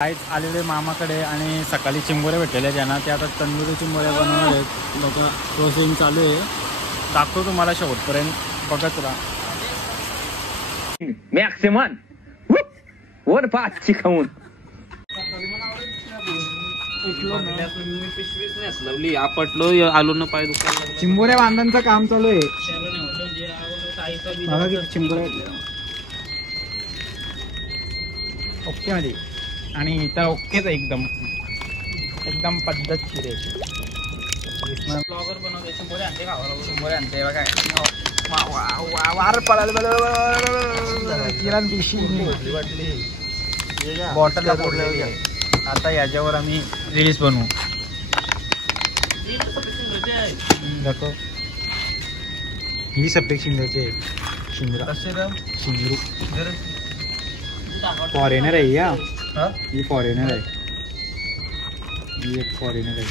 काहीच आलेले मामाकडे आणि सकाळी चिंबोऱ्या भेटलेल्या त्यांना ते आता तंदुरी चिंबोऱ्या बनवणार आहेत. लोक प्रोसेसिंग चालू आहे. दाखवतो तुम्हाला शेवटपर्यंत बघत राहा. मॅक्सिमम वर पाच खाऊन आपटलो आलो ना पाय दुकान चिंबोऱ्या बांधण्याचं काम चालू आहे. चिंबोऱ्या ओके मध्ये आणि इतर ओकेच एकदम एकदम पद्धतशीर आहे. ब्लॉगर बनवते चिंबोरे आणते गावाला चिंबोरे आणते बघा वार पडाल किरण पिशी बॉटल आता याच्यावर आम्ही रील्स बनवू. दाखव ही सप्रेक शिंद्याचे शिंगरू फॉरेनर आहे या. ही फॉरेनर आहे. ही एक फॉरेनर आहे.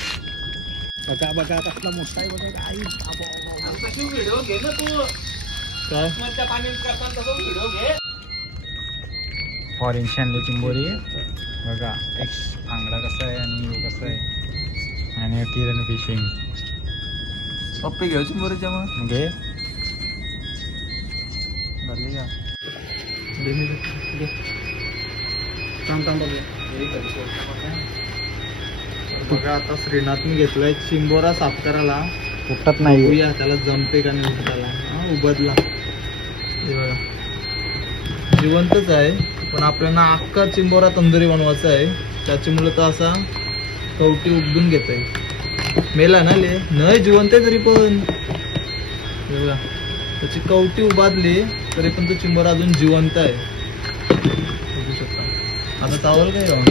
बघा बघा कसला मोठा आहे बघा. आई व्हिडिओ घे ना तू काय पाणी करताना तसं व्हिडिओ घे. फॉरेन आणले चिंबोरी बघा. एक आंगडा कसा आहे आणि यो कसा आहे आणि किरण फिशिंग पप्पी घेऊ चिंबोरीच्या मग घे भरली का बघा आता श्रीनाथने घेतलाय चिंबोरा साफ करायला. फुटत नाही. त्याला जमते का नाही त्याला. उबदला हे बघा जिवंतच आहे पण आपल्याला अख्खा चिंबोरा तंदुरी बनवायचा आहे. त्याच्यामुळे तो असा कवटी उबदून घेत आहे. मेला ना ले नाही जिवंत आहे तरी पण बघा त्याची कवटी उबादली तरी पण तो चिंबोरा अजून जिवंत आहे. बघू शकता. आता चावल काय राहून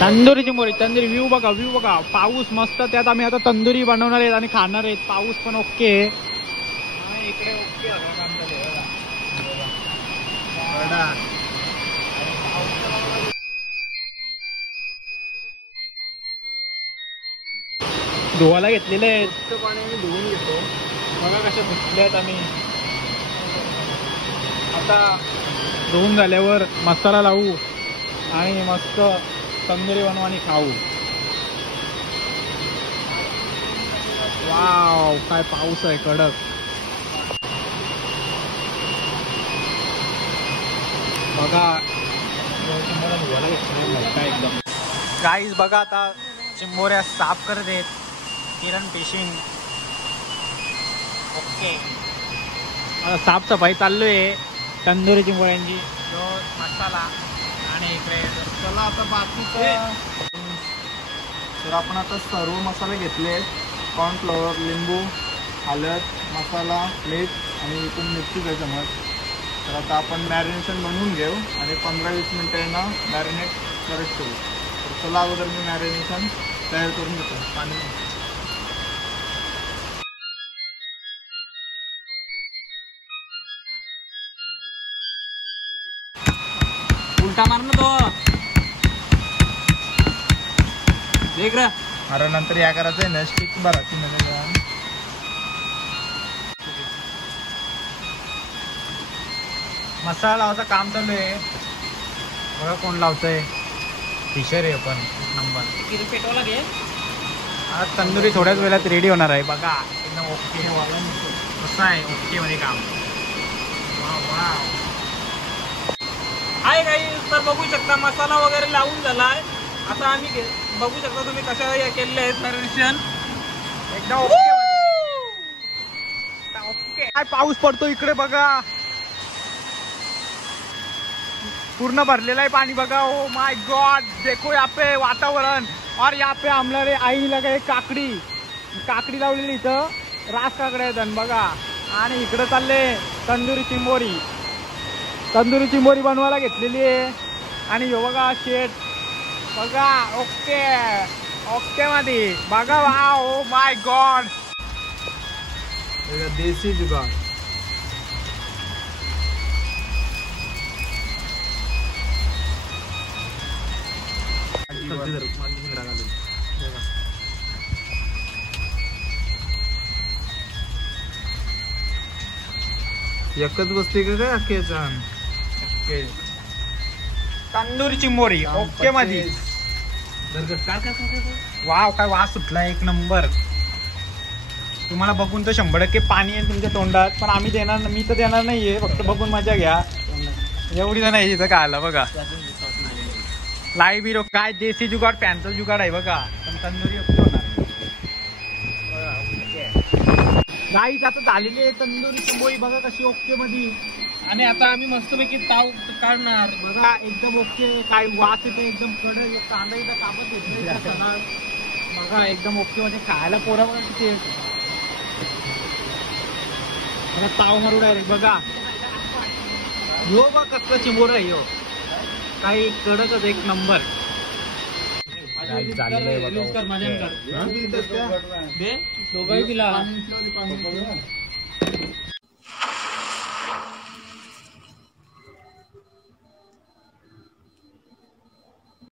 तंदुरी चिंबोरी तंदुरी व्ह्यू बघा पाऊस मस्त. त्यात आम्ही आता तंदुरी बनवणार आहेत आणि खाणार आहेत. पाऊस पण ओके इकडे ओके धुवायला घेतलेले आहेत. पाणी आम्ही धुवून घेतो. बघा कशा धुतले आहेत आम्ही. आता धुवून झाल्यावर मसाला लावू आणि मस्त तंदुरी बनवू आणि खाऊ. वाव काय पाऊस आहे कडक. बघा एकदम गाईज बघा आता चिंबोऱ्या साफ करत आहेत. किरण फिशिंग ओके. साफसफाई चालू आहे तंदुरी चिंबोऱ्यांची. जो मसाला आणि इकडे चला आता बाकीचं तर आपण आता सर्व मसाले घेतले आहेत. कॉर्नफ्लॉवर, लिंबू, हळद, मसाला, मीठ आणि इथून मिरची घ्यायचं. तर आता आपण मॅरिनेशन बनवून घेऊ आणि 15-20 मिनिटांना मॅरिनेट करत ठेवू. तर चला अगोदर मी मॅरिनेशन तयार करून घेतो. पाणी उलटा मार ना तो देख रे. अरे नंतर या करायचं आहे ना स्टिक भरायची म्हणजे मसाला लावायचं काम चालू आहे. बघा कोण लावतंय. फिशर आहे पण नंबर. पेटवाला घे. आज तंदुरी थोड्याच वेळात रेडी होणार आहे. बघा एकदम ओके कसं आहे ओके मध्ये काम. आहे काही तर बघू शकता मसाला वगैरे लावून झालाय. आता आम्ही बघू शकता तुम्ही कशा केलेले आहेत मॅरिनेशन एकदम ओके. काय पाऊस पडतो इकडे बघा. पूर्ण भरलेला आहे पाणी बघा. ओ माय गॉड देखो यहाँ पे वातावरण. और यहाँ पे आमला आई लगा एक काकडी लावलेली इथं. रास काकड्या आहेत बघा. आणि इकडे चालले तंदुरी चिंबोरी बनवायला घेतलेली आहे. आणि हे बघा शेट बघा ओके मध्ये बघा. वा ओ माय गॉड देसी जुगाड. एकच बसते का काय अख्खी याच्यान? ओके. तंदुरी चिंबोरी ओके मध्ये. वाव काय वास सुटला एक नंबर. तुम्हाला बघून तर 100% पाणी आहे तुमच्या तोंडात, पण आम्ही देणार, मी तर देणार नाहीये, फक्त बघून मजा घ्या. एवढी तर नाही तिथं काय आलं बघा. लाईव्ह हिरो काय देसी जुगाड फॅनचा जुगाड आहे बघा, पण तंदुरी ओके होणार. गाईच आता झालेली आहे तंदुरी चिंबोरी बघा कशी ओके मध्ये. आणि आता आम्ही मस्तपैकी ताव काढणार. बघा एकदम ओके. काय वास येते एकदम कडक. कांदा इथं कापत येते बघा एकदम ओके मध्ये. खायला पोरा बघा किती ताव मारू डायरेक्ट बघा. हो बघ कसला चिंबोरा आहे हो, काही कडकच एक नंबर. दोघंही तिला